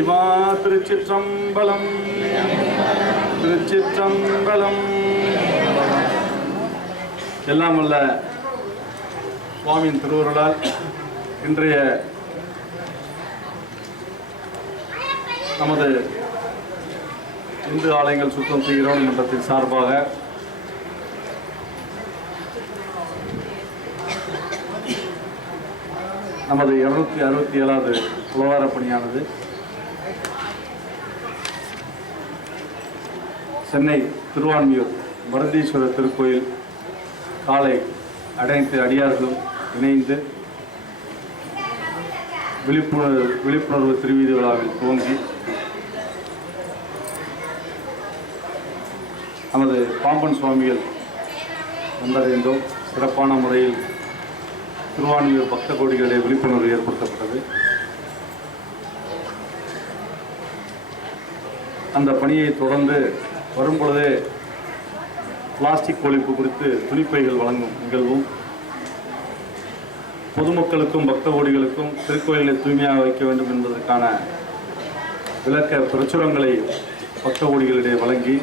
சிவா திருச்சிற்றம்பலம். திருச்சிற்றம்பலம் எல்லாம் உள்ள சுவாமியின் திருவருளால் இன்றைய நமது இந்து ஆலயங்கள் சுத்தம் செய்கிறோம் மன்றத்தின் சார்பாக. நமது இருநூத்தி அறுபத்தி ஏழாவது உழவார பணியானது சென்னை திருவான்மியூர் பரதீஸ்வரர் திருக்கோயில் காலை அனைத்து அடியார்களும் இணைந்து விழிப்புணர்வு விழிப்புணர்வு திருவீதி விழாவில் துவங்கி நமது பாம்பன் சுவாமிகள் வந்தடைந்தோம் சிறப்பான முறையில் திருவான்மியூர் பக்த கோடிகளிடையே விழிப்புணர்வு ஏற்படுத்தப்பட்டது. அந்த பணியை தொடர்ந்து வரும்பொழுதே பிளாஸ்டிக் ஒழிப்பு குறித்து துணிப்பைகள் வழங்கும் நிகழ்வும். பொதுமக்களுக்கும் பக்த கோடிகளுக்கும் திருக்கோயிலை தூய்மையாக வைக்க வேண்டும் என்பதற்கான விளக்க பிரச்சுரங்களை பக்த கோடிகளிடையே வழங்கி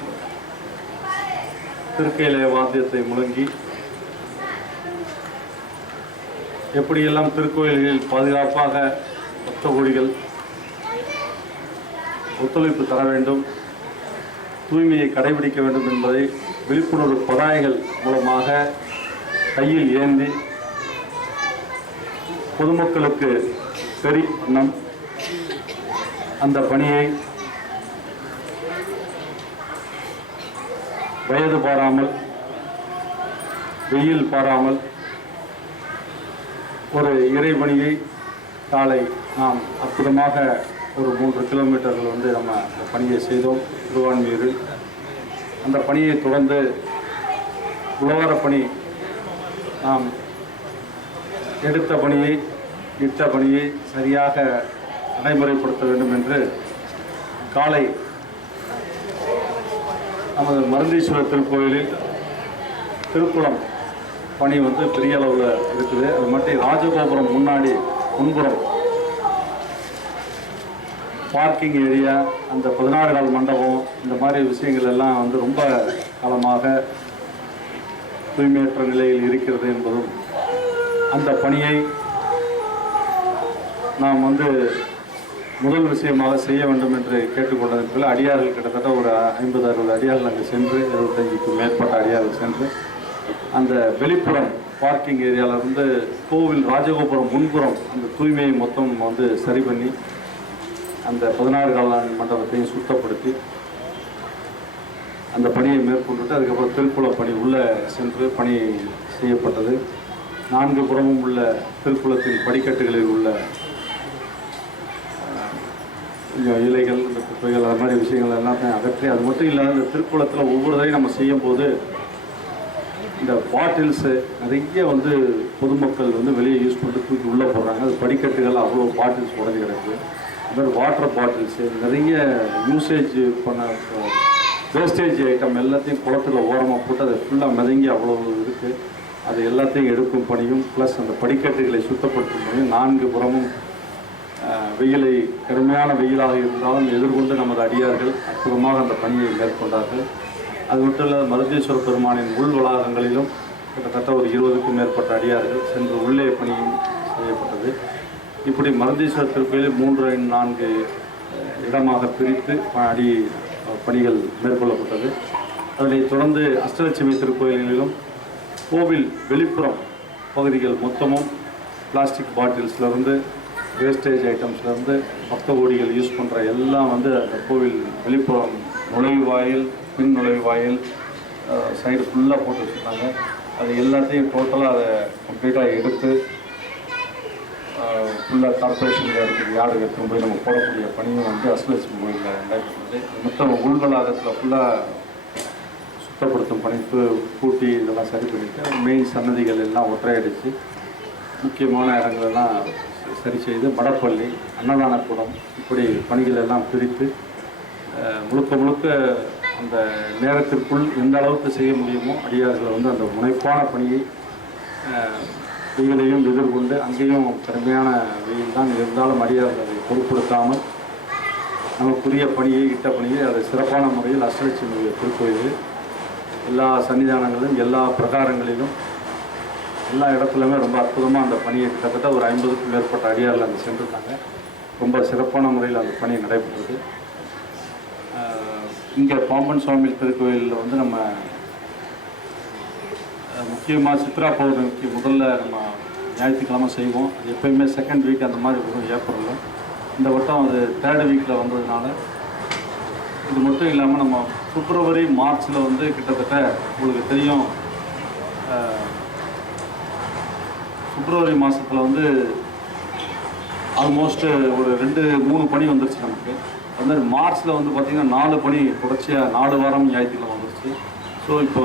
திருக்கையில வாத்தியத்தை முழங்கி எப்படியெல்லாம் திருக்கோயில்களில் பாதுகாப்பாக பக்த கோடிகள் ஒத்துழைப்பு தர வேண்டும் தூய்மையை கடைபிடிக்க வேண்டும் என்பதை விழிப்புணர்வு பதாகைகள் மூலமாக கையில் ஏந்தி பொதுமக்களுக்கு பெரிய நம் அந்த பணியை வயது பாராமல் வெயில் பாராமல் ஒரு இறைபணியை காலை நாம் அற்புதமாக ஒரு மூன்று கிலோமீட்டர்கள் வந்து நம்ம அந்த பணியை செய்தோம். திருவான்மியூரில். அந்த பணியை தொடர்ந்து உழவர பணி நாம் எடுத்த பணியை இட்ட பணியை சரியாக நடைமுறைப்படுத்த வேண்டும் என்று காலை நமது மருந்தீஸ்வரர் திருக்கோயிலில் திருக்குளம் பணி வந்து பெரிய அளவில் இருக்குது. அது மட்டும் ராஜகோபுரம் முன்னாடி முன்புறம் பார்க்கிங் ஏரியா அந்த பதினாறு கால் மண்டபம் இந்த மாதிரி விஷயங்கள் எல்லாம் வந்து ரொம்ப காலமாக தூய்மையற்ற நிலையில் இருக்கிறது என்பதும் அந்த பணியை நாம் வந்து முதல் விஷயமாக செய்ய வேண்டும் என்று கேட்டுக்கொண்டதன் பிறகு அடியார்கள் கிட்டத்தட்ட ஒரு ஐம்பது அறுபது அடியார்கள் அங்கே சென்று இருபத்தஞ்சிக்கும் மேற்பட்ட அடியார்கள் சென்று அந்த வெளிப்புறம் பார்க்கிங் ஏரியாவிலிருந்து கோவில் ராஜகோபுரம் முன்புறம் அந்த தூய்மையை மொத்தம் வந்து சரி பண்ணி அந்த பதினாறு காலான் மண்டபத்தையும் சுத்தப்படுத்தி அந்த பணியை மேற்கொண்டுட்டு அதுக்கப்புறம் திருக்குள பணி உள்ளே சென்று பணி செய்யப்பட்டது. நான்கு புறமும் உள்ள திருக்குளத்தின் படிக்கட்டுகளில் உள்ள இலைகள் இந்த குப்பைகள் அது மாதிரி விஷயங்கள் எல்லாத்தையும் அகற்றி அது மட்டும் இல்லாத இந்த திருக்குளத்தில் ஒவ்வொரு தடையும் நம்ம செய்யும்போது இந்த பாட்டில்ஸு நிறைய வந்து பொதுமக்கள் வந்து வெளியே யூஸ் பண்ணிட்டு தூக்கி உள்ளே போடுறாங்க. அது படிக்கட்டுகள் அவ்வளோ பாட்டில்ஸ் உடஞ்சி கிடக்குது மாதிரி வாட்டர் பாட்டில்ஸு நிறைய யூசேஜ் பண்ண வேஸ்டேஜ் ஐட்டம் எல்லாத்தையும் குளத்தில் ஓரமாக போட்டு அதை ஃபுல்லாக மிதங்கி அவ்வளோ இருக்குது அது எல்லாத்தையும் எடுக்கும் பணியும் ப்ளஸ் அந்த படிக்கட்டுகளை சுத்தப்படுத்தும் பணியும் நான்கு புறமும் வெயிலை கடுமையான வெயிலாக இருந்தாலும் எதிர்கொண்டு நமது அடியார்கள் அற்புதமாக அந்த பணியை மேற்கொண்டார்கள். அது மட்டும் இல்லாத மருதேஸ்வர பெருமானின் உள் வளாகங்களிலும் கிட்டத்தட்ட ஒரு இருபதுக்கும் மேற்பட்ட அடியார்கள் சென்று உள்ளே பணியும் செய்யப்பட்டது. இப்படி மருந்தீஸ்வரர் திருக்கோயிலில் மூன்று ஐந்து நான்கு இடமாக பிரித்து அடி பணிகள் மேற்கொள்ளப்பட்டது. அதனைத் தொடர்ந்து அஷ்டலட்சுமி திருக்கோயில்களிலும் கோவில் வெளிப்புறம் பகுதிகள் மொத்தமும் பிளாஸ்டிக் பாட்டில்ஸ்லேருந்து வேஸ்டேஜ் ஐட்டம்ஸ்லேருந்து பக்த ஓடிகள் யூஸ் பண்ணுற எல்லாம் வந்து அந்த கோவில் வெளிப்புறம் நுழைவாயில் பின் நுழைவாயில் சைடு ஃபுல்லாக போட்டு வச்சுருந்தாங்க அது எல்லாத்தையும் டோட்டலாக அதை கம்ப்ளீட்டாக எடுத்து ஃபுல்லாக கார்பரேஷனில் இருக்கிற யார்டு எடுத்துன்னு போய் நம்ம போடக்கூடிய பணியும் வந்து அஷ்டலட்சுமி கோயிலில் நடைபெற்றது மொத்தம் உள்வளாகத்தில் ஃபுல்லாக சுத்தப்படுத்தும் பணிப்பு கூட்டி இதெல்லாம் சரி பண்ணிவிட்டு மெயின் சன்னதிகள் எல்லாம் ஒற்றையடித்து முக்கியமான இடங்களெல்லாம் சரி செய்து மடப்பள்ளி அன்னதானக்கூடம் இப்படி பணிகள் எல்லாம் பிரித்து முழுக்க முழுக்க அந்த நேரத்திற்குள் எந்த அளவுக்கு செய்ய முடியுமோ அடியார்கள் வந்து அந்த முனைப்பான பணியை வெயிலையும் எதிர்கொண்டு அங்கேயும் கடுமையான வெயில் தான் இருந்தாலும் மரியாதை அதை பொருட்படுத்தாமல் நமக்குரிய பணியை இட்ட பணியை அதை சிறப்பான முறையில் அஷ்டலட்சுமி திருக்கோயில் எல்லா சன்னிதானங்களிலும் எல்லா பிரகாரங்களிலும் எல்லா இடத்துலையுமே ரொம்ப அற்புதமாக அந்த பணியை கிட்டத்தட்ட ஒரு ஐம்பதுக்கும் மேற்பட்ட அடியாரில் அங்கே சென்றிருக்காங்க. ரொம்ப சிறப்பான முறையில் அந்த பணி நடைபெற்றது. இங்கே பாம்பன் சுவாமி திருக்கோயிலில் வந்து நம்ம முக்கியமாக சித்ரா பௌர்ணமிக்கு முதல்ல நம்ம ஞாயிற்றுக்கிழமை செய்வோம். அது எப்பயுமே செகண்ட் வீக் அந்த மாதிரி வரும் ஏப்ரலில். இந்த வட்டம் அது தேர்ட் வீக்கில் வந்ததுனால இது மட்டும் இல்லாமல் நம்ம பிப்ரவரி மார்ச்சில் வந்து கிட்டத்தட்ட உங்களுக்கு தெரியும் பிப்ரவரி மாதத்தில் வந்து ஆல்மோஸ்ட்டு ஒரு ரெண்டு மூணு பணி வந்துருச்சு நமக்கு. அது மாதிரி மார்ச்சில் வந்து பார்த்திங்கன்னா நாலு பணி தொடர்ச்சியாக நாலு வாரம் ஞாயிற்றுக்கிழமை வந்துருச்சு. ஸோ இப்போ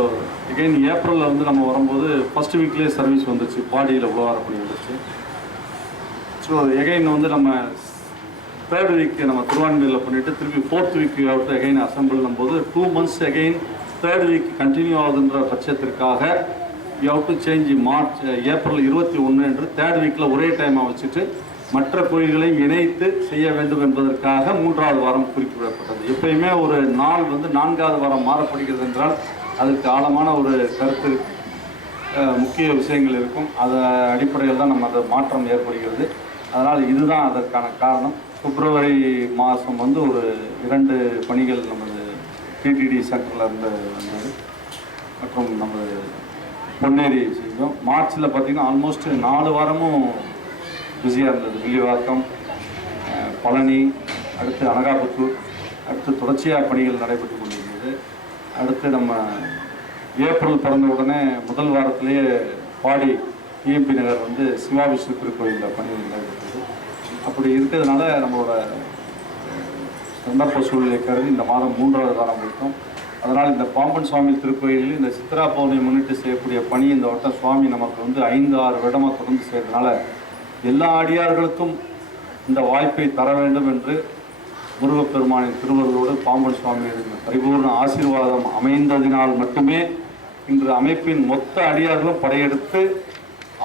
எகைன் ஏப்ரலில் வந்து நம்ம வரும்போது ஃபஸ்ட் வீக்லேயே சர்வீஸ் வந்துச்சு பாடியில் உழவார பண்ணி வந்துச்சு ஸோ எகைன் வந்து நம்ம தேர்ட் வீக் நம்ம திருவான்மையில் பண்ணிவிட்டு திருப்பி ஃபோர்த் வீக் அவுட் எகைன் அசம்பிள்னும் போது two months again third week continue ஆகுதுன்ற பட்சத்திற்காக you have to change March April இருபத்தி ஒன்று என்று தேர்ட் வீக்கில் ஒரே டைமாக வச்சுட்டு மற்ற கோயில்களையும் இணைத்து செய்ய வேண்டும் என்பதற்காக மூன்றாவது வாரம் குறிப்பிடப்பட்டது. எப்பயுமே ஒரு நாள் வந்து நான்காவது வாரம் மாறப்படுகிறது என்றால் அதுக்கு ஆழமான ஒரு கருத்து முக்கிய விஷயங்கள் இருக்கும். அதை அடிப்படையில் தான் நம்ம அதை மாற்றம் ஏற்படுகிறது. அதனால் இதுதான் அதற்கான காரணம். பிப்ரவரி மாதம் வந்து ஒரு இரண்டு பணிகள் நமது டிடிடி சென்டரில் இருந்து வந்தது. மற்றும் நமது பொன்னேரி செஞ்சோம். மார்ச்சில் பார்த்திங்கன்னா ஆல்மோஸ்ட் நாலு வாரமும் பிஸியாக இருந்தது. வில்லிவாக்கம் பழனி அடுத்து அனகாபுத்தூர் அடுத்து தொடர்ச்சியாக பணிகள் நடைபெற்று கொண்டிருந்தது. அடுத்து நம்ம ஏப்ரல் பிறந்த உடனே முதல் வாரத்திலேயே பாடி இஎம்பி நகர் வந்து சிவா விஷ்ணு திருக்கோயிலில் பணி நடைபெற்றது. அப்படி இருக்கிறதுனால நம்மளோட சந்தர்ப்ப சூழ்நிலை கருதி இந்த மாதம் மூன்றாவது வாரம் இருக்கும் அதனால் இந்த பாம்பன் சுவாமி திருக்கோயிலில் இந்த சித்ரா பௌர்ணமி முன்னிட்டு செய்யக்கூடிய பணி இந்த வட்டம் சுவாமி நமக்கு வந்து ஐந்து ஆறு வருடமாக தொடர்ந்து செய்கிறதுனால எல்லா அடியார்களுக்கும் இந்த வாய்ப்பை தர வேண்டும் என்று முருகப்பெருமானின் திருவருளோடு பாம்பன் சுவாமியின் பரிபூர்ண ஆசீர்வாதம் அமைந்ததினால் மட்டுமே இன்று அமைப்பின் மொத்த அடியார்களும் படையெடுத்து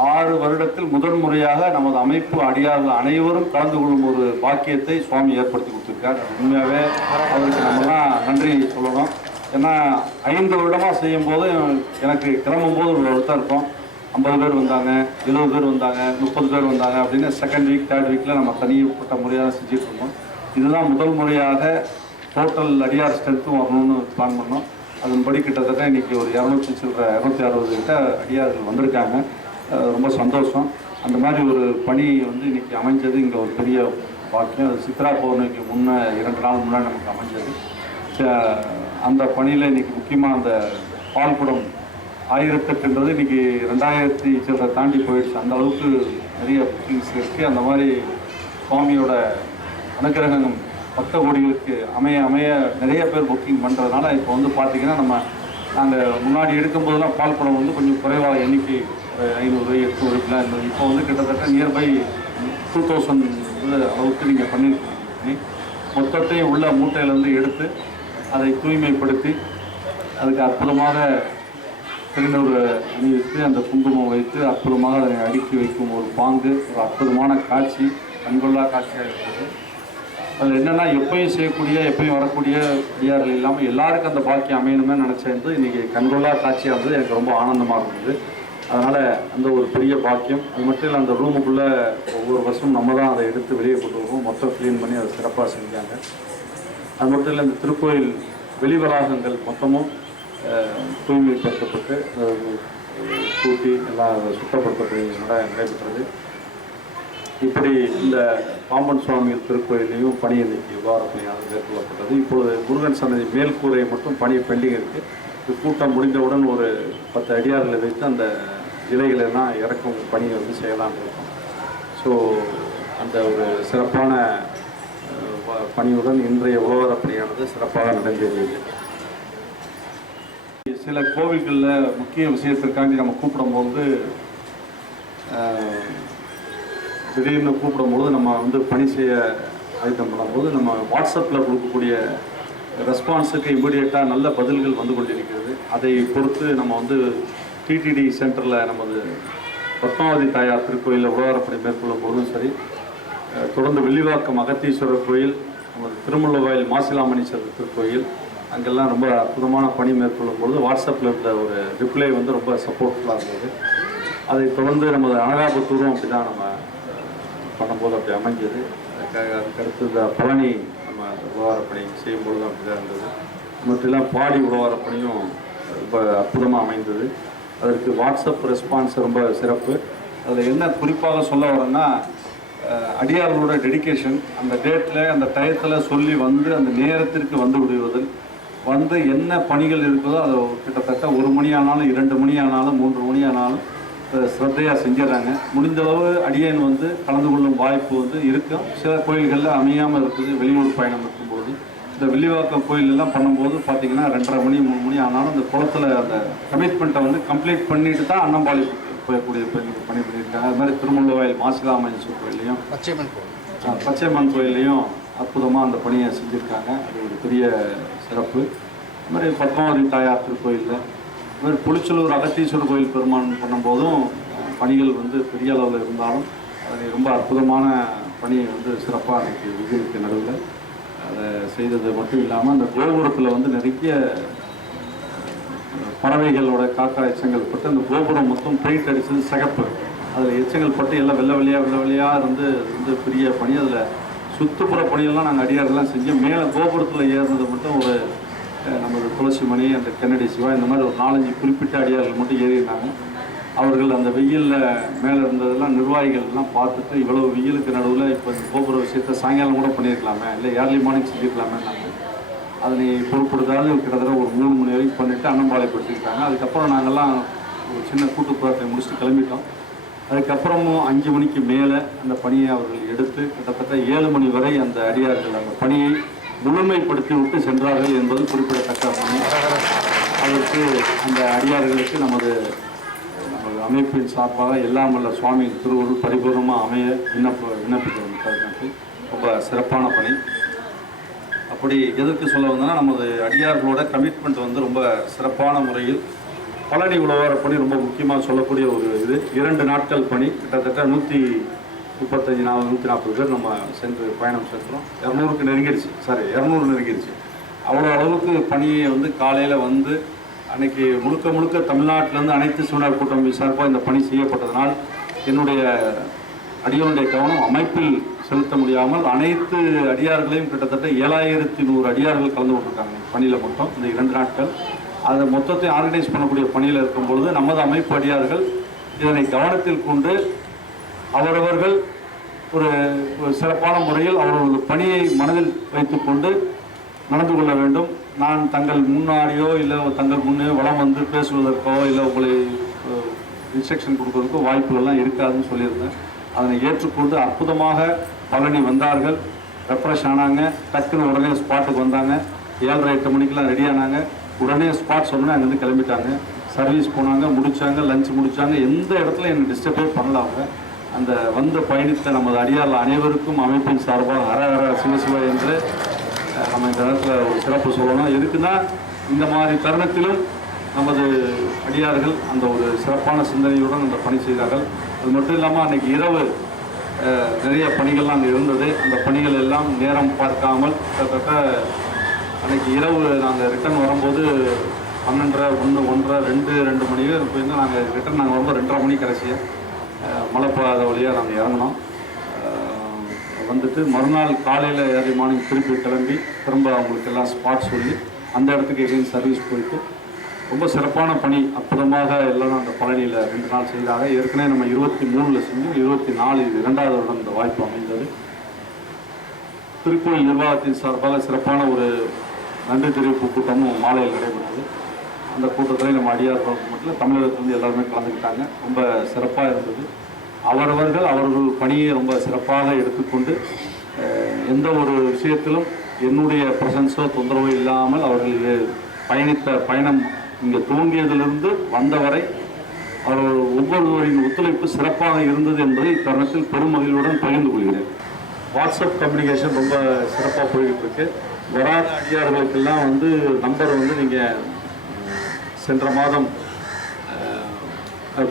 ஆறு வருடத்தில் முதன்முறையாக நமது அமைப்பு அடியார்கள் அனைவரும் கலந்து கொள்ளும் ஒரு பாக்கியத்தை சுவாமி ஏற்படுத்தி கொடுத்துருக்கார். உண்மையாகவே அவருக்கு நம்மலாம் நன்றி சொல்லணும். ஏன்னா ஐந்து வருடமாக செய்யும் போது எனக்கு கிளம்பும்போது ஒரு வருத்தம் இருக்கும். ஐம்பது பேர் வந்தாங்க எழுபது பேர் வந்தாங்க முப்பது பேர் வந்தாங்க அப்படின்னு செகண்ட் வீக் தேர்ட் வீக்கில் நம்ம தனிப்பட்ட முறையாக செஞ்சுட்டு இருந்தோம். இதுதான் முதல் முறையாக டோட்டல் அடியார் ஸ்ட்ரென்த்தும் வரணும்னு பிளான் பண்ணோம். அதன்படி கிட்டத்தட்ட இன்றைக்கி ஒரு இரநூத்தி சில்லற இரநூத்தி அறுபது கிட்ட அடியார்கள் வந்திருக்காங்க. ரொம்ப சந்தோஷம். அந்த மாதிரி ஒரு பணி வந்து இன்னைக்கு அமைஞ்சது. இங்கே ஒரு பெரிய பாக்கியம். அது சித்ரா பௌர்ணமிக்கு முன்னே இரண்டு நாள் முன்னாடி நமக்கு அமைஞ்சது. ச- அந்த பணியில் இன்றைக்கி முக்கியமாக அந்த பால்குடம் ஆயிரத்தெட்டுன்றது இன்னைக்கு ரெண்டாயிரத்தி சில்லரை தாண்டி போயிடுச்சு. அந்த அளவுக்கு நிறைய புக்கிங்ஸ் இருக்குது அந்த மாதிரி சுவாமியோட அனுகிரகம் பக்த கோடிகளுக்கு அமைய அமைய நிறைய பேர் புக்கிங் பண்ணுறதுனால இப்போ வந்து பார்த்தீங்கன்னா நம்ம நாங்கள் முன்னாடி எடுக்கும்போதெல்லாம் பால் குடம் வந்து கொஞ்சம் குறைவாக எண்ணிக்கை ஐநூறு எட்நூறு இப்படிலாம் இருந்தது இப்போ வந்து கிட்டத்தட்ட நியர்பை டூ தௌசண்ட் அளவுக்கு நீங்கள் பண்ணியிருக்கீங்க மொத்தத்தையும் உள்ள மூட்டையிலேருந்து எடுத்து அதை தூய்மைப்படுத்தி அதுக்கு அற்புதமாக திருநூறு அணிவித்து அந்த குங்குமம் வைத்து அற்புதமாக அதை அடுக்கி வைக்கும் ஒரு பாங்கு ஒரு அற்புதமான காட்சி கண்கொள்ளா காட்சியாக இருக்கிறது. அதில் என்னென்னா எப்பயும் செய்யக்கூடிய எப்பயும் வரக்கூடிய அடியார்கள் இல்லாமல் எல்லாருக்கும் அந்த பாக்கியம் அமையணுமே நினச்சேன் இன்றைக்கி கண்கொள்ளா காட்சியாக இருந்தது எனக்கு ரொம்ப ஆனந்தமாக இருந்தது அதனால் அந்த ஒரு பெரிய பாக்கியம் அது மட்டும் இல்லை அந்த ரூமுக்குள்ளே ஒவ்வொரு வருஷமும் நம்ம தான் அதை எடுத்து வெளியே கொண்டு வருவோம் மொத்தம் க்ளீன் பண்ணி அதை சிறப்பாக செஞ்சாங்க அது மட்டும் இல்லை இந்த திருக்கோயில் வெளிவளாகங்கள் மொத்தமும் தூய்மைப்படுத்தப்பட்டு கூட்டி எல்லாம் அதை சுத்தப்படுத்தப்பட்டு நடைபெற்றது இப்படி இந்த பாம்பன் சுவாமி திருக்கோயிலையும் பணி இன்னைக்கு விவகார மேற்கொள்ளப்பட்டது. இப்பொழுது முருகன் சன்னதி மேல்கூரை மட்டும் பணி பெண்டிங் இருக்குது இது கூட்டம் முடிந்தவுடன் ஒரு பத்து அடியாரில் வைத்து அந்த இலைகளெல்லாம் இறக்கும் பணியை வந்து செய்யலாம் இருக்கும். ஸோ அந்த ஒரு சிறப்பான ப- பணியுடன் இன்றைய உழவர பணியானது சிறப்பாக நடந்தேறியது சில கோவில்களில் முக்கிய விஷயத்திற்காண்டி நம்ம கூப்பிடும்போது திடீர்னு கூப்பிடும்போது நம்ம வந்து பணி செய்ய ஆயத்தம் பண்ணும்போது நம்ம வாட்ஸ்அப்பில் கொடுக்கக்கூடிய ரெஸ்பான்ஸுக்கு இமீடியட்டாக நல்ல பதில்கள் வந்து கொண்டிருக்கிறது. அதை பொறுத்து நம்ம வந்து டிடிடி சென்டரில் நமது பத்மாவதி தாயார் திருக்கோயிலில் உழவரப்பணி மேற்கொள்ளும் போதும் சரி தொடர்ந்து வெள்ளிவாக்கம் அகத்தீஸ்வரர் கோயில் நமது திருமுள்ளவாயில் மாசிலாமணீஸ்வரர் திருக்கோயில் அங்கெல்லாம் ரொம்ப அற்புதமான பணி மேற்கொள்ளும் பொழுது வாட்ஸ்அப்பில் இருந்த ஒரு ரிப்ளை வந்து ரொம்ப சப்போர்ட்ஃபுல்லாக இருந்தது. அதை தொடர்ந்து நமது அனகாபுத்தூரும் அப்படி தான் நம்ம பண்ணும்போது அப்படி அமைஞ்சது. அதுக்காக அதுக்கடுத்து இந்த பழனி நம்ம உழவாரப்பணி செய்யும்பொழுது அப்படி தான் இருந்தது. மற்றெல்லாம் பாடி உழவாரப்பணியும் ரொம்ப அற்புதமாக அமைந்தது. அதற்கு வாட்ஸ்அப் ரெஸ்பான்ஸ் ரொம்ப சிறப்பு. அதில் என்ன குறிப்பாக சொல்ல வரேன்னா அடியார்களோட டெடிகேஷன் அந்த டேட்டில் அந்த டயத்தில் சொல்லி வந்து அந்த நேரத்திற்கு வந்து விடுவதில் வந்து என்ன பணிகள் இருக்குதோ அதை கிட்டத்தட்ட ஒரு மணி ஆனாலும் இரண்டு மணி ஆனாலும் மூன்று மணி ஆனாலும் ஸ்ரத்தையாக செஞ்சிடறாங்க. முடிந்த அளவு அடியேன் வந்து கலந்து கொள்ளும் வாய்ப்பு வந்து இருக்கும். சில கோயில்களில் அமையாமல் இருக்குது வெளியூர் பயணம் இருக்கும்போது. இந்த வெள்ளிவாக்கம் கோயில் எல்லாம் பண்ணும்போது பார்த்தீங்கன்னா ரெண்டரை மணி மூணு மணி ஆனாலும் அந்த குளத்துல அந்த கமிட்மெண்ட்டை வந்து கம்ப்ளீட் பண்ணிட்டு தான் அன்னம்பாளி போயக்கூடிய பணி பணி பண்ணியிருக்காங்க. அது மாதிரி திருமுல்லவாயில் மாசிலாமணீஸ்வரர் கோயிலையும் பச்சைமன் கோவில் அஹ் பச்சையம்மன் கோயில்லையும் அற்புதமாக அந்த பணியை செஞ்சுருக்காங்க. அது ஒரு பெரிய சிறப்பு. அது மாதிரி பத்மாவதி தாயார் திருக்கோயிலில் இதுமாதிரி புளிச்சலூர் அகத்தீஸ்வரர் கோயில் பெருமான் பண்ணும்போதும் பணிகள் வந்து பெரிய அளவில் இருந்தாலும் அது ரொம்ப அற்புதமான பணியை வந்து சிறப்பாக அன்றைக்கி விஜய்க்கு நடுவில் அதை செய்தது மட்டும் இல்லாமல் அந்த கோபுரத்தில் வந்து நிறைய பறவைகளோட காக்கா எச்சங்கள் பட்டு அந்த கோபுரம் மொத்தம் பெயிண்ட் அடித்தது சிகப்பு. அதில் எச்சங்கள் பட்டு எல்லாம் வெள்ளை வெள்ளையாக வெள்ளை வெள்ளையாக இருந்து வந்து பெரிய பணி. அதில் சுற்றுப்புற பணியெல்லாம் நாங்கள் அடியாரெல்லாம் செஞ்சோம் மேலே கோபுரத்தில் ஏறினது மட்டும் ஒரு நமது துளசிமணி அந்த கென்னடி சிவா இந்த மாதிரி ஒரு நாலஞ்சு குறிப்பிட்ட அடியார்கள் மட்டும் ஏறினாங்க அவர்கள் அந்த வெயிலில் மேலே இருந்ததெல்லாம் நிர்வாகிகள் எல்லாம் பார்த்துட்டு இவ்வளோ வெயிலுக்கு நடுவில் இப்போ இந்த கோபுர விஷயத்தை சாயங்காலம் கூட பண்ணியிருக்கலாமே இல்லை ஏர்லி மார்னிங் செஞ்சுருக்கலாமே நாங்கள் அதனை பொருட்படுத்தாது கிட்டத்தட்ட ஒரு மூணு மணி வரைக்கும் பண்ணிவிட்டு அன்னம்பாளையப்படுத்திருக்காங்க அதுக்கப்புறம் நாங்கள்லாம் ஒரு சின்ன கூட்டுப்புறத்தை முடிச்சுட்டு கிளம்பிட்டோம். அதுக்கப்புறமும் அஞ்சு மணிக்கு மேலே அந்த பணியை அவர்கள் எடுத்து கிட்டத்தட்ட ஏழு மணி வரை அந்த அடியார்கள் அந்த பணியை முழுமைப்படுத்தி விட்டு சென்றார்கள் என்பது குறிப்பிடத்தக்க பணி அதற்கு அந்த அடியார்களுக்கு நமது நமது அமைப்பின் சார்பாக எல்லாம் உள்ள சுவாமி திருவருள் பரிபூர்ணமாக அமைய விண்ணப்ப விண்ணப்பிக்கிறோம் ரொம்ப சிறப்பான பணி. அப்படி எதற்கு சொல்ல வந்தோன்னா நமது அடியார்களோட கமிட்மெண்ட் வந்து ரொம்ப சிறப்பான முறையில் பழனி உழவார பணி ரொம்ப முக்கியமாக சொல்லக்கூடிய ஒரு இது. இரண்டு நாட்கள் பணி. கிட்டத்தட்ட நூற்றி முப்பத்தஞ்சு நாலு நூற்றி நாற்பது பேர் நம்ம சென்று பயணம் சென்றோம். இரநூறுக்கு நெருங்கிடுச்சு சாரி இரநூறு நெருங்கிடுச்சு அவ்வளோ அளவுக்கு பணியை வந்து காலையில் வந்து அன்னைக்கு முழுக்க முழுக்க தமிழ்நாட்டிலேருந்து அனைத்து சிவனார் கூட்டம் சார்பாக இந்த பணி செய்யப்பட்டதனால் என்னுடைய அடியோனுடைய கவனம் அமைப்பில் செலுத்த முடியாமல் அனைத்து அடியார்களையும் கிட்டத்தட்ட ஏழாயிரத்தி நூறு அடியார்கள் கலந்து கொண்டிருக்காங்க. பணியில் மட்டும் இந்த இரண்டு நாட்கள். அதை மொத்தத்தை ஆர்கனைஸ் பண்ணக்கூடிய பணியில் இருக்கும் பொழுது நமது அமைப்பு அடியார்கள் இதனை கவனத்தில் கொண்டு அவரவர்கள் ஒரு ஒரு சிறப்பான முறையில் அவர்களது பணியை மனதில் வைத்துக்கொண்டு நடந்து கொள்ள வேண்டும். நான் தங்கள் முன்னாடியோ இல்லை தங்கள் முன்னே வளம் வந்து பேசுவதற்கோ இல்லை உங்களை இன்ஸ்ட்ரக்ஷன் கொடுக்கறதுக்கோ வாய்ப்புகள்லாம் இருக்காதுன்னு சொல்லியிருந்தேன். அதனை ஏற்றுக்கொண்டு அற்புதமாக பழனி வந்தார்கள். ரெஃப்ரெஷ் ஆனாங்க. டக்குன்னு உடனே ஸ்பாட்டுக்கு வந்தாங்க. ஏழரை எட்டு மணிக்கெலாம் ரெடி ஆனாங்க. உடனே ஸ்பாட் சொன்னோன்னே அங்கேருந்து கிளம்பிட்டாங்க. சர்வீஸ் போனாங்க முடித்தாங்க லஞ்ச் முடித்தாங்க எந்த இடத்துல என்னை டிஸ்டர்பே பண்ணல அவங்க. அந்த வந்த பயணித்த நமது அடியார்கள் அனைவருக்கும் அமைப்பின் சார்பாக ஹர ஹர சிவசிவா என்று நம்ம இந்த இடத்துல ஒரு சிறப்பு சொல்லணும். எதுக்குன்னா இந்த மாதிரி தருணத்திலும் நமது அடியார்கள் அந்த ஒரு சிறப்பான சிந்தனையுடன் அந்த பணி செய்தார்கள். அது மட்டும் இல்லாமல் அன்றைக்கி இரவு நிறைய பணிகள்லாம் அங்கே இருந்தது. அந்த பணிகள் எல்லாம் நேரம் பார்க்காமல் கிட்டத்தட்ட அன்றைக்கி இரவு நாங்கள் ரிட்டர்ன் வரும்போது பன்னெண்டரை ஒன்று ஒன்றரை ரெண்டு ரெண்டு மணிக்கு போயிருந்தோம். நாங்கள் ரிட்டர்ன் நாங்கள் வரும்போது ரெண்டரை மணி கடைசியாக மலைப்பாதை வழியாக நாங்கள் இறங்கினோம். வந்துட்டு மறுநாள் காலையில் ஏர்லி மார்னிங் திருப்பி கிளம்பி திரும்ப அவங்களுக்கு எல்லாம் ஸ்பாட் சொல்லி அந்த இடத்துக்கு எகைன் சர்வீஸ் போயிட்டு ரொம்ப சிறப்பான பணி அற்புதமாக எல்லாரும் அந்த பழனியில் ரெண்டு நாள் செய்தாங்க. ஏற்கனவே நம்ம இருபத்தி மூணில் செஞ்சு இருபத்தி நாலு இது இரண்டாவது வருடம் இந்த வாய்ப்பு அமைந்தது. திருக்கோயில் நிர்வாகத்தின் சார்பாக சிறப்பான ஒரு நன்றி தெரிவிப்பு கூட்டமும் மாலையில் நடைபெற்றது. அந்த கூட்டத்தில் நம்ம அடியார் மட்டும் தமிழகத்துலேருந்து எல்லாருமே கலந்துக்கிட்டாங்க. ரொம்ப சிறப்பாக இருந்தது. அவரவர்கள் அவர்கள் பணியை ரொம்ப சிறப்பாக எடுத்துக்கொண்டு எந்த ஒரு விஷயத்திலும் என்னுடைய பிரசன்ஸோ தொந்தரவோ இல்லாமல் அவர்கள் பயணித்த பயணம் இங்கே துவங்கியதிலிருந்து வந்தவரை அவர்கள் ஒவ்வொருவரின் ஒத்துழைப்பு சிறப்பாக இருந்தது என்பதை இத்தருணத்தில் பெருமகிழ்வுடன் பகிர்ந்து கொள்கிறேன். வாட்ஸ்அப் கம்யூனிகேஷன் ரொம்ப சிறப்பாக போய்கிட்டு இருக்கு. வராத அடியார்களுக்கெல்லாம் வந்து நம்பர் வந்து நீங்கள் சென்ற மாதம்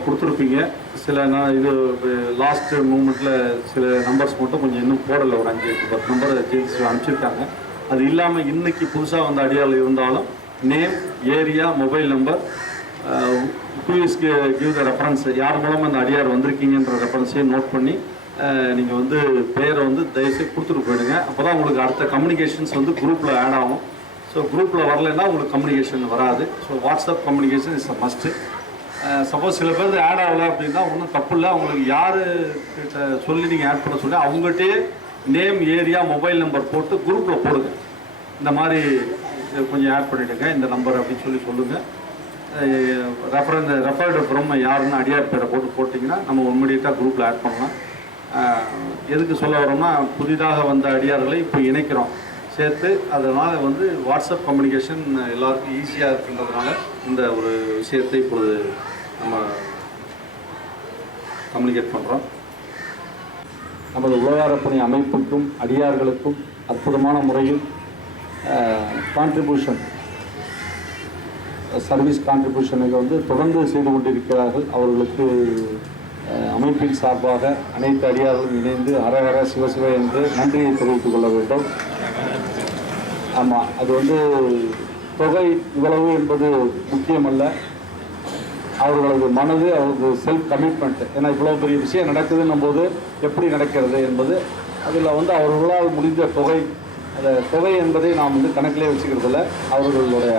கொடுத்துருப்பீங்க. சில நான் இது லாஸ்ட் மூமெண்ட்டில் சில நம்பர்ஸ் மட்டும் கொஞ்சம் இன்னும் போடலை. ஒரு அஞ்சு பத்து நம்பர் ஜெயிச்சு அனுப்பிச்சிருக்காங்க. அது இல்லாமல் இன்றைக்கி புதுசாக வந்த அடியால் இருந்தாலும் name area mobile number please give the reference யார் மூலமாக அந்த அடியார் வந்திருக்கீங்கன்ற ரெஃபரன்ஸையும் நோட் பண்ணி நீங்கள் வந்து பேரை வந்து தயவுசெய்து கொடுத்துட்டு போயிடுங்க. அப்போ தான் உங்களுக்கு அடுத்த கம்யூனிகேஷன்ஸ் வந்து குரூப்பில் ஆட் ஆகும். ஸோ குரூப்பில் வரலைன்னா உங்களுக்கு கம்யூனிகேஷன் வராது. So WhatsApp communication is a must suppose சில பேர் ஆட் ஆகலை அப்படின்னா ஒன்றும் தப்பு இல்லை. அவங்களுக்கு யார் கிட்ட சொல்லி நீங்கள் ஆட் பண்ண சொல்லி அவங்ககிட்டயே நேம் ஏரியா மொபைல் நம்பர் போட்டு குரூப்பில் போடுங்க. இந்த மாதிரி கொஞ்சம் ஆட் பண்ணிவிடுங்க இந்த நம்பர் அப்படின்னு சொல்லி சொல்லுங்கள் ரெஃபரன் ரெஃபர்டு ஃப்ரம் யாருன்னு அடியார் பேரை போட்டு போட்டிங்கன்னா நம்ம இம்மிடியட்டாக குரூப்பில் ஆட் பண்ணலாம். Uh, எதுக்கு சொல்ல வரோம்னா புதிதாக வந்த அடியார்களை இப்போ இணைக்கிறோம். சேர்த்து அதனால் வந்து வாட்ஸ்அப் கம்யூனிகேஷன் எல்லாருக்கும் ஈஸியாக இருக்குன்றதுனால இந்த ஒரு விஷயத்தை இப்பொழுது நம்ம கம்யூனிகேட் பண்ணுறோம் நமது உலகாரப்பணி அமைப்புக்கும் அடியார்களுக்கும் அற்புதமான முறையில் கான்ட்ரிபியூஷன் சர்வீஸ் கான்ட்ரிபியூஷனை வந்து தொடர்ந்து செய்து கொண்டிருக்கிறார்கள். அவர்களுக்கு அமைப்பின் சார்பாக அனைத்து அடியார்களும் இணைந்து ஹரஹர சிவசிவ என்று நன்றியை தெரிவித்துக் கொள்ள வேண்டும். ஆமாம் அது வந்து தொகை இவ்வளவு என்பது முக்கியமல்ல. அவர்களது மனது அவரது செல்ஃப் கமிட்மெண்ட் ஏன்னா இவ்வளோ பெரிய விஷயம் நடக்குதுன்னும் போது எப்படி நடக்கிறது என்பது அதில் வந்து அவர்களால் முடிந்த தொகை. அந்த தொகை என்பதை நாம் வந்து கணக்கிலே வச்சுக்கிறதில்ல. அவர்களுடைய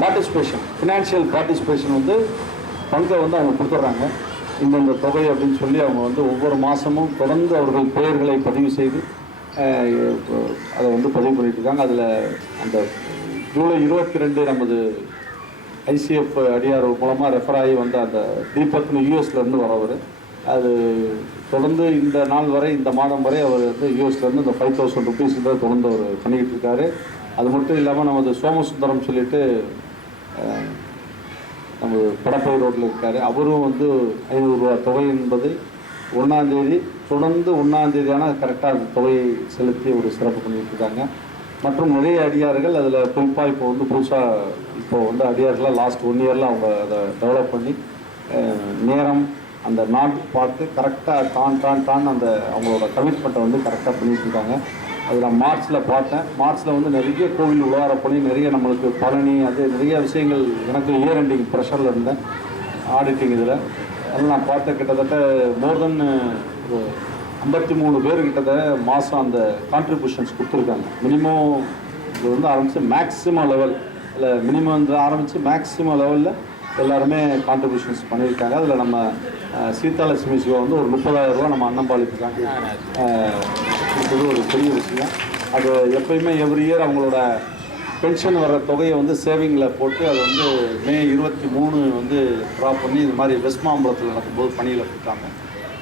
பார்ட்டிசிபேஷன் ஃபினான்ஷியல் பார்ட்டிசிபேஷன் வந்து பங்கை வந்து அவங்க கொடுத்துட்றாங்க. இந்தந்த தொகை அப்படின்னு சொல்லி அவங்க வந்து ஒவ்வொரு மாதமும் தொடர்ந்து அவர்கள் பெயர்களை பதிவு செய்து அதை வந்து பதிவு பண்ணிட்டுருக்காங்க. அதில் அந்த ஜூலை இருபத்தி ரெண்டு நமது ஐசிஎஃப் அடியார் மூலமாக ரெஃபர் ஆகி வந்த அந்த தீபக்னு யூஎஸ்லேருந்து வரவர். அது தொடர்ந்து இந்த நாள் வரை இந்த மாதம் வரை அவர் வந்து யூஎஸ்லேருந்து இந்த ஃபைவ் தௌசண்ட் ருபீஸ் தொடர்ந்து அவர் பண்ணிக்கிட்டு இருக்காரு. அது மட்டும் இல்லாமல் நமது சோமசுந்தரம் சொல்லிட்டு நமது படப்பை ரோட்டில் இருக்கார். அவரும் வந்து ஐநூறுரூவா தொகை என்பது ஒன்றாந்தேதி தொடர்ந்து ஒன்றாந்தேதியான கரெக்டாக அந்த தொகையை செலுத்தி ஒரு சிறப்பு பண்ணிட்டு இருக்காங்க. மற்றும் நிறைய அடியார்கள் அதில் குறிப்பாக இப்போ வந்து புதுசாக இப்போ வந்து அடியார்களாக லாஸ்ட் ஒன் இயரில் அவங்க அதை டெவலப் பண்ணி நேரம் அந்த நாட் பார்த்து கரெக்டாக டான் டான் டான் அந்த அவங்களோட கமிட்மெண்ட்டை வந்து கரெக்டாக பண்ணிட்டு அதில் அது நான் மார்ச்சில் பார்த்தேன். மார்ச்சில் வந்து நிறைய கோவில் உலகார பண்ணி நிறைய நம்மளுக்கு பழனி அது நிறைய விஷயங்கள் எனக்கு இயர் எண்டிங் ப்ரெஷரில் இருந்தேன். ஆடிட்டிங் இதில். அதில் நான் பார்த்த கிட்டத்தட்ட மோர் தென் ஒரு ஐம்பத்தி மூணு பேர் கிட்டத மாதம் அந்த கான்ட்ரிபியூஷன்ஸ் கொடுத்துருக்காங்க. மினிமம் இது வந்து ஆரம்பித்து மேக்ஸிமம் லெவல் இல்லை மினிமம் வந்து ஆரம்பித்து மேக்ஸிமம் லெவலில் எல்லாருமே கான்ட்ரிபியூஷன்ஸ் பண்ணியிருக்காங்க. அதில் நம்ம சீதாலட்சுமி சிவா வந்து ஒரு முப்பதாயிரம் ரூபா நம்ம அன்னம்பாளிப்புக்காங்க இது ஒரு பெரிய விஷயம். அது எப்பயுமே எவ்ரி இயர் அவங்களோட பென்ஷன் வர தொகையை வந்து சேவிங்கில் போட்டு அது வந்து மே இருபத்தி மூணு வந்து ட்ரா பண்ணி இது மாதிரி வெஸ்ட் மாம்பலத்தில் நடக்கும்போது பணியில் கொடுத்தாங்க.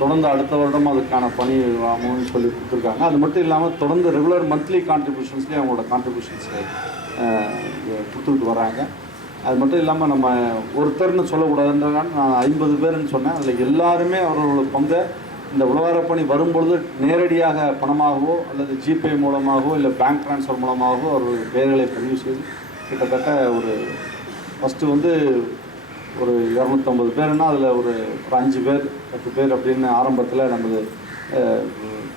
தொடர்ந்து அடுத்த வருடம் அதுக்கான பணி ஆகும்னு சொல்லி கொடுத்துருக்காங்க. அது மட்டும் இல்லாமல் தொடர்ந்து ரெகுலர் மந்த்லி கான்ட்ரிபியூஷன்ஸ்லேயும் அவங்களோட கான்ட்ரிபியூஷன்ஸை கொடுத்துக்கிட்டு வராங்க. அது மட்டும் இல்லாமல் நம்ம ஒருத்தர்னு சொல்லக்கூடாதுன்றதுனால நான் ஐம்பது பேர்னு சொன்னேன். அதில் எல்லாருமே அவர்களோட பங்கை இந்த உழவாரப்பணி வரும்பொழுது நேரடியாக பணமாகவோ அல்லது ஜிபே மூலமாகவோ இல்லை பேங்க் ட்ரான்ஸ்ஃபர் மூலமாகவோ அவர்கள் பெயர்களை பதிவு செய்து கிட்டத்தட்ட ஒரு ஃபஸ்ட்டு வந்து ஒரு இரநூத்தம்பது பேருன்னா அதில் ஒரு ஒரு அஞ்சு பேர் பத்து பேர் அப்படின்னு ஆரம்பத்தில் நமது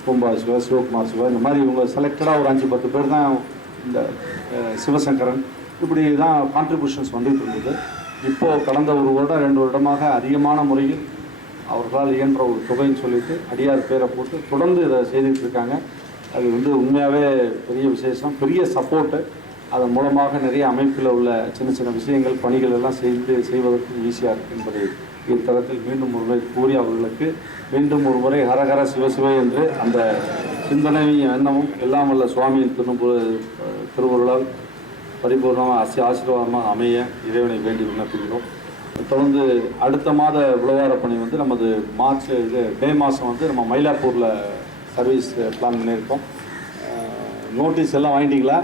பூம்பா சிவா சிவகுமார் சிவா இந்த மாதிரி இவங்க செலக்டடாக ஒரு அஞ்சு பத்து பேர் தான் இந்த சிவசங்கரன். இப்படி தான் கான்ட்ரிபியூஷன்ஸ் வந்துட்டு இருந்தது. இப்போது கடந்த ஒரு வருடம் ரெண்டு வருடமாக அதிகமான முறையில் அவர்களால் இயன்ற ஒரு தொகைன்னு சொல்லிட்டு அடியார் பேரை போட்டு தொடர்ந்து இதை செய்துட்டு இருக்காங்க. அது வந்து உண்மையாகவே பெரிய விசேஷம். பெரிய சப்போர்ட்டு அதன் மூலமாக நிறைய அமைப்பில் உள்ள சின்ன சின்ன விஷயங்கள் பணிகள் எல்லாம் செய்து செய்வதற்கு ஈஸியாக இருக்குது என்பதை இத்தரத்தில் மீண்டும் ஒரு முறை கூறி அவர்களுக்கு மீண்டும் ஒரு முறை ஹரஹர சிவசிவ என்று அந்த சிந்தனை எண்ணமும் எல்லாம் வல்ல சுவாமியின் திரும்பு திருவுருளால் பரிபூர்ணமாக அசி ஆசீர்வாதமாக அமைய இறைவனை வேண்டி விண்ணப்பிக்கிறோம். தொடர்ந்து அடுத்த மாத உழவார பணி வந்து நமது மார்ச் இது மே மாதம் வந்து நம்ம மயிலாப்பூரில் சர்வீஸ் பிளான் பண்ணியிருக்கோம். நோட்டீஸ் எல்லாம் வாங்கிட்டீங்களா?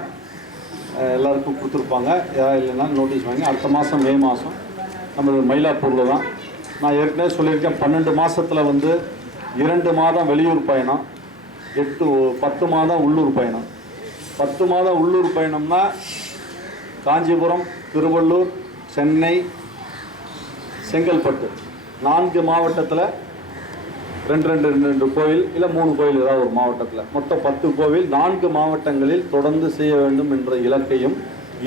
எல்லாருக்கும் கொடுத்துருப்பாங்க. யாராவது இல்லைன்னா நோட்டீஸ் வாங்கி அடுத்த மாதம் மே மாதம் நம்ம மயிலாப்பூரில் தான். நான் ஏற்கனவே சொல்லியிருக்கேன் பன்னெண்டு மாதத்தில் வந்து இரண்டு மாதம் வெளியூர் பயணம் எட்டு பத்து மாதம் உள்ளூர் பயணம். பத்து மாதம் உள்ளூர் பயணம்னா காஞ்சிபுரம் திருவள்ளூர் சென்னை செங்கல்பட்டு. நான்கு மாவட்டத்தில் ரெண்டு ரெண்டு ரெண்டு ரெண்டு கோயில் இல்லை மூணு கோயில் ஏதாவது ஒரு மாவட்டத்தில். மொத்தம் பத்து கோவில் நான்கு மாவட்டங்களில் தொடர்ந்து செய்ய வேண்டும் என்ற இலக்கையும்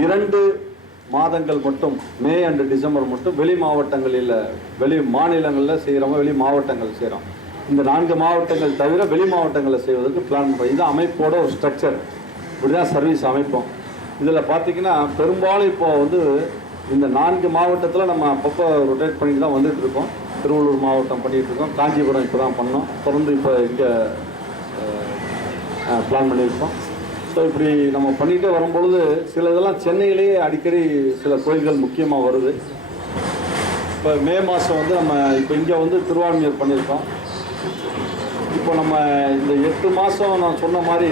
இரண்டு மாதங்கள் மட்டும் மே அண்டு டிசம்பர் மட்டும் வெளி மாவட்டங்களில் வெளி மாநிலங்களில் செய்கிறோம் வெளி மாவட்டங்கள் செய்கிறோம் இந்த நான்கு மாவட்டங்கள் தவிர வெளி மாவட்டங்களில் செய்வதற்கு பிளான் பண்ணி இது அமைப்போட ஒரு ஸ்ட்ரக்சர் இப்படி தான் சர்வீஸ் அமைப்போம். இதில் பார்த்தீங்கன்னா பெரும்பாலும் இப்போ வந்து இந்த நான்கு மாவட்டத்தில் நம்ம அப்பப்போ ரொட்டேட் பண்ணிட்டு தான் வந்துட்டு இருக்கோம். திருவள்ளூர் மாவட்டம் பண்ணிகிட்டு இருக்கோம் காஞ்சிபுரம் இப்போ தான் பண்ணோம். தொடர்ந்து இப்போ இங்கே பிளான் பண்ணியிருக்கோம். ஸோ இப்படி நம்ம பண்ணிகிட்டே வரும்பொழுது சில இதெல்லாம் சென்னையிலேயே அடிக்கடி சில கோயில்கள் முக்கியமாக வருது. இப்போ மே மாதம் வந்து நம்ம இப்போ இங்கே வந்து திருவான்மியூர் பண்ணியிருக்கோம். இப்போ நம்ம இந்த எட்டு மாதம் நான் சொன்ன மாதிரி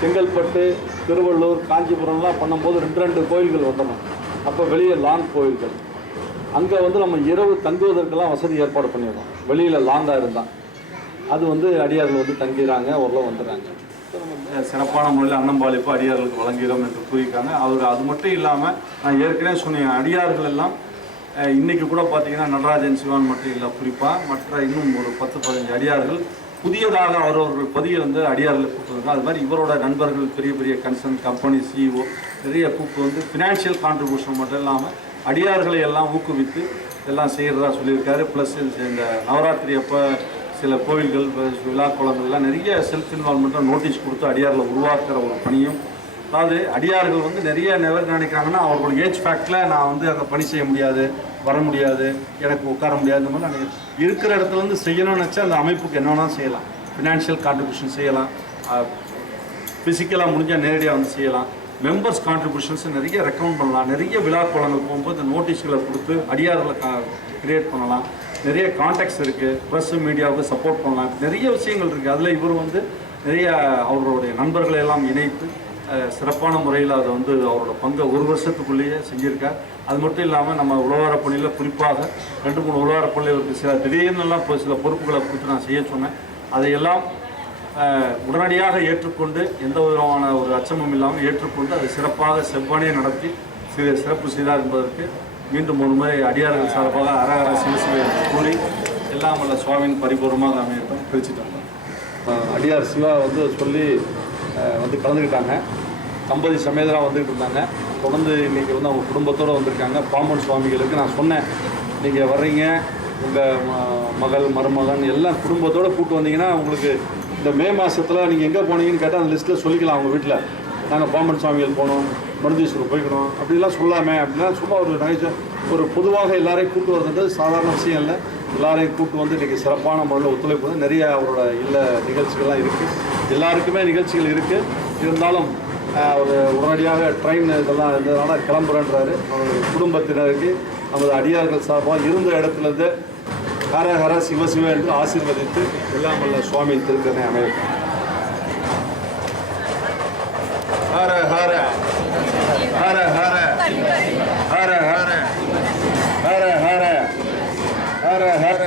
செங்கல்பட்டு திருவள்ளூர் காஞ்சிபுரம்லாம் பண்ணும்போது ரெண்டு ரெண்டு கோயில்கள் வந்தணும் அப்போ வெளியே லாங் கோயில்கள். அங்கே வந்து நம்ம இரவு தங்குவதற்கெல்லாம் வசதி ஏற்பாடு பண்ணிடுறோம். வெளியில் லாங்காக இருந்தால் அது வந்து அடியார்கள் வந்து தங்கிறாங்க ஓரளவு வந்துடுறாங்க. சிறப்பான முறையில் அன்னம்பாளிப்பு அடியார்களுக்கு வழங்குகிறோம் என்று கூறியிருக்காங்க. அவர் அது மட்டும் இல்லாமல் நான் ஏற்கனவே சொன்னேன் அடியார்கள் எல்லாம் இன்றைக்கி இன்னைக்கு கூட பார்த்தீங்கன்னா நடராஜன் சிவான் மட்டும் இல்லை குறிப்பாக மற்ற இன்னும் ஒரு பத்து பதினஞ்சு அடியார்கள் புதியதாக அவரவர்கள் பதியில் வந்து அடியார்களை கூப்பிட்டுருக்காங்க. அது மாதிரி இவரோட நண்பர்கள் பெரிய பெரிய கன்சர்ன் கம்பெனி சிஇஓ நிறைய கூப்பிட்டு வந்து ஃபினான்ஷியல் கான்ட்ரிபியூஷன் மட்டும் இல்லாமல் அடியார்களை எல்லாம் ஊக்குவித்து எல்லாம் செய்கிறதா சொல்லியிருக்காரு. ப்ளஸ் இந்த நவராத்திரி அப்போ சில கோவில்கள் விழா குளங்கள்லாம் நிறைய செல்ஃப் இன்வால்மெண்ட்டாக நோட்டீஸ் கொடுத்து அடியார்களை உருவாக்குற ஒரு பணியும். அதாவது அடியார்கள் வந்து நிறைய நெவர் நினைக்கிறாங்கன்னா அவர்களோட ஏஜ் ஃபேக்டில் நான் வந்து அங்கே பணி செய்ய முடியாது வர முடியாது எனக்கு உட்கார முடியாது. இந்த மாதிரி நினைக்கிறேன் இருக்கிற இடத்துல இருந்து செய்யணும்னு நினச்சா அந்த அமைப்புக்கு என்ன வேணாலும் செய்யலாம். ஃபினான்ஷியல் கான்ட்ரிபியூஷன் செய்யலாம். ஃபிசிக்கலாக முடிஞ்சால் நேரடியாக வந்து செய்யலாம். மெம்பர்ஸ் கான்ட்ரிபியூஷன்ஸ் நிறைய ரெக்கமெண்ட் பண்ணலாம். நிறைய விழா கோலங்கள் போகும்போது இந்த நோட்டீஸ்களை கொடுத்து அடியார்களை கிரியேட் பண்ணலாம். நிறைய கான்டாக்ட்ஸ் இருக்குது ப்ரெஸ் மீடியாவுக்கு சப்போர்ட் பண்ணலாம். நிறைய விஷயங்கள் இருக்குது அதில் இவர் வந்து நிறைய அவர்களுடைய நண்பர்களை எல்லாம் இணைத்து சிறப்பான முறையில் அதை வந்து அவரோட பங்கை ஒரு வருஷத்துக்குள்ளேயே செஞ்சுருக்கார். அது மட்டும் இல்லாமல் நம்ம உழவார பணியில் குறிப்பாக ரெண்டு மூணு உழவார பணியில் இருக்குது சில திடீர்னுலாம் இப்போ சில பொறுப்புகளை கொடுத்து நான் செய்ய சொன்னேன். அதையெல்லாம் உடனடியாக ஏற்றுக்கொண்டு எந்த விதமான ஒரு அச்சமும் இல்லாமல் ஏற்றுக்கொண்டு அதை சிறப்பாக செவ்வனே நடத்தி சிறு சிறப்பு செய்தார் என்பதற்கு மீண்டும் ஒரு முறை அடியார்கள் சார்பாக அரகர சிவசிவை கூறி எல்லாம் வல்ல சுவாமியின் பரிபூர்வமாக அமையட்டும். பிரிச்சுட்டோம் அடியார் சிவா வந்து சொல்லி வந்து கலந்துக்கிட்டாங்க. தம்பதி சமேதராக வந்துக்கிட்டு இருந்தாங்க. தொடர்ந்து இன்னைக்கு வந்து அவங்க குடும்பத்தோடு வந்திருக்காங்க. பாம்பன் சுவாமிகளுக்கு நான் சொன்னேன். நீங்கள் வர்றீங்க. உங்கள் மகள் மருமகன் எல்லாம் குடும்பத்தோடு கூப்பிட்டு வந்தீங்கன்னா உங்களுக்கு இந்த மே மாதத்தில் நீங்கள் எங்கே போனீங்கன்னு கேட்டால் அந்த லிஸ்ட்டில் சொல்லிக்கலாம் அவங்க வீட்டில் நாங்கள் பாம்பன் சுவாமிகள் போனோம் மருந்தீஸ்வரர் போய்க்கணும் அப்படிலாம் சொல்லாமே அப்படின்னா சும்மா ஒரு நகைச்சுவை ஒரு பொதுவாக எல்லாரையும் கூட்டு வரதுன்றது சாதாரண விஷயம் இல்லை. எல்லாரையும் கூட்டு வந்து இன்றைக்கி சிறப்பான முறையில் ஒத்துழைப்பு வந்து நிறைய அவரோட இல்லை நிகழ்ச்சிகள்லாம் இருக்குது எல்லாருக்குமே நிகழ்ச்சிகள் இருக்குது இருந்தாலும் அவர் ஒரு உடனடியாக ட்ரெயின் இதெல்லாம் இருந்ததுனால கிளம்புறேன்றாரு. அவர் குடும்பத்தினருக்கு நமது அடியார்கள் சார்பாக இருந்த இடத்துலேருந்து ஹர ஹர சிவசிவ என்று ஆசீர்வதித்து எல்லாம் வல்ல சுவாமி திருக்கனை அமையும் ஹர ஹர ஹர ஹர ஹர ஹர ஹர ஹர ஹர ஹர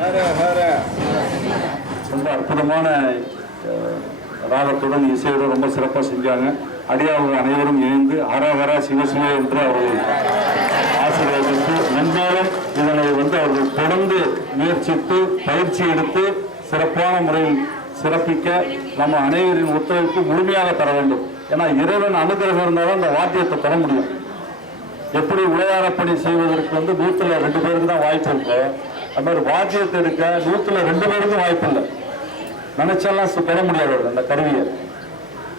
ஹர ஹர. ரொம்ப அற்புதமான ராகத்துடன் இசையோடு ரொம்ப சிறப்பாக செஞ்சாங்க. அடியார்கள் அனைவரும் இணைந்து ஹரஹர சிவசிவ என்று அவர்கள் ஆசீர்வதித்து நன்றாலும் வந்து அவர்கள் தொடர்ந்து முயற்சித்து பயிற்சி எடுத்து சிறப்பான முறையில் சிறப்பிக்க நம்ம அனைவரின் ஒத்துழைப்பு முழுமையாக தர வேண்டும். ஏன்னா இறைவன் அனுகிரகம் இருந்தால் தான் அந்த வாத்தியத்தை தர முடியும். எப்படி உழையாரப்பணி செய்வதற்கு வந்து நூற்றுல ரெண்டு பேருக்கு தான் வாய்ப்பு இருக்கு அது மாதிரி வாத்தியத்தை எடுக்க நூற்றுல ரெண்டு பேருக்கும் வாய்ப்பு இல்லை. நினைச்செல்லாம் பெற முடியாது அந்த கருவியை.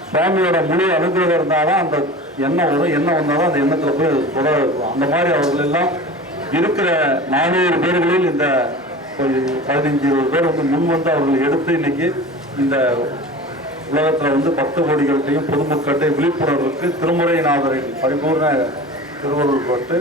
சுவாமியோட முழு அனுகிரகம் இருந்தால் தான் அந்த எண்ணம் வரும். எண்ணம் வந்தால் தான் அந்த எண்ணத்தில் போய் தொடர் அந்த மாதிரி அவர்கள் எல்லாம் இருக்கிற நானூறு பேர்களில் இந்த ஒரு பதினஞ்சு இருபது பேர் வந்து முன் வந்து அவர்கள் எடுத்து இன்னைக்கு இந்த உலகத்தில் வந்து பக்த கோடிகள்கிட்டையும் பொதுமக்கள்கிட்டையும் விழிப்புணர்வுக்கு திருமுறைநாதரின் பரிபூர்ண திருவள்ளுவர் பட்டு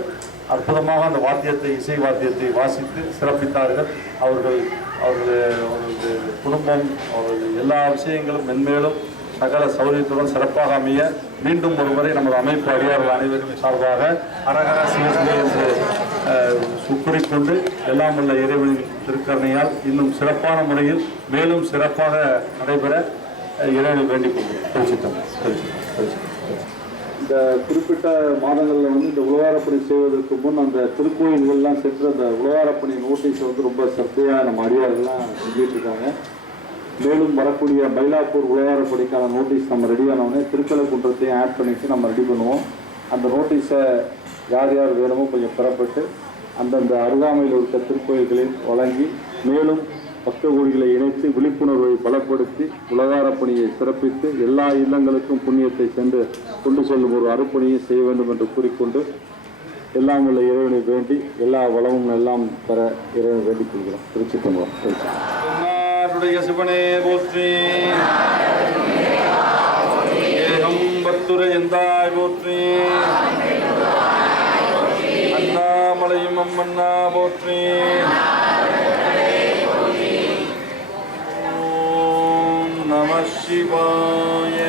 அற்புதமாக அந்த வாத்தியத்தை இசை வாத்தியத்தை வாசித்து சிறப்பித்தார்கள். அவர்கள் அவர்கள் அவர்களது குடும்பம் அவர்கள் எல்லா விஷயங்களும் மென்மேலும் சகல சௌரியத்துடன் சிறப்பாக அமைய மீண்டும் ஒருமுறை நமது அமைப்பு அடியார்கள் அனைவரும் சார்பாக அரகர சிவசிவே என்று அஹ், கூறிக்கொண்டு எல்லாம் உள்ள இறைவனின் திருக்கருணையால் இன்னும் சிறப்பான முறையில் மேலும் சிறப்பாக நடைபெற இறைவனை வேண்டிக் கொள்கிறேன் இந்த குறிப்பிட்ட மாதங்களில் வந்து இந்த உழவாரப்பணி செய்வதற்கு முன் அந்த திருக்கோயில்கள்லாம் சென்று அந்த உழவாரப்பணி நோட்டீஸ் வந்து ரொம்ப சத்தையாக நம்ம அடியார்கள்லாம் செஞ்சுட்டு இருக்காங்க மேலும் வரக்கூடிய மயிலாப்பூர் உழவாரப்பணிக்கான நோட்டீஸ் நம்ம ரெடி ஆனவுடனே திருக்கலக்குன்றத்தையும் ஆட் பண்ணிட்டு நம்ம ரெடி பண்ணுவோம். அந்த நோட்டீஸை யார் யார் வேணுமோ கொஞ்சம் பெறப்பட்டு அந்தந்த அருகாமையில் இருக்க திருக்கோயில்களில் வழங்கி மேலும் பக்த கோடிகளை இணைத்து விழிப்புணர்வை பலப்படுத்தி உலகார பணியை சிறப்பித்து எல்லா இல்லங்களுக்கும் புண்ணியத்தை சென்று கொண்டு செல்லும் ஒரு அறுப்பணியை செய்ய வேண்டும் என்று கூறிக்கொண்டு எல்லாம் உள்ள இறைவனை வேண்டி எல்லா வளமும் எல்லாம் பெற இறைவனை வேண்டிக் கொள்கிறோம். திருச்சி தம்பரம் திருச்சி சிவனே போற்றி. ஏகம் பத்துரை எந்தாய் போற்றி. அண்ணாமலையும் அம்மன்னா போற்றி ஓம் நம சிவாய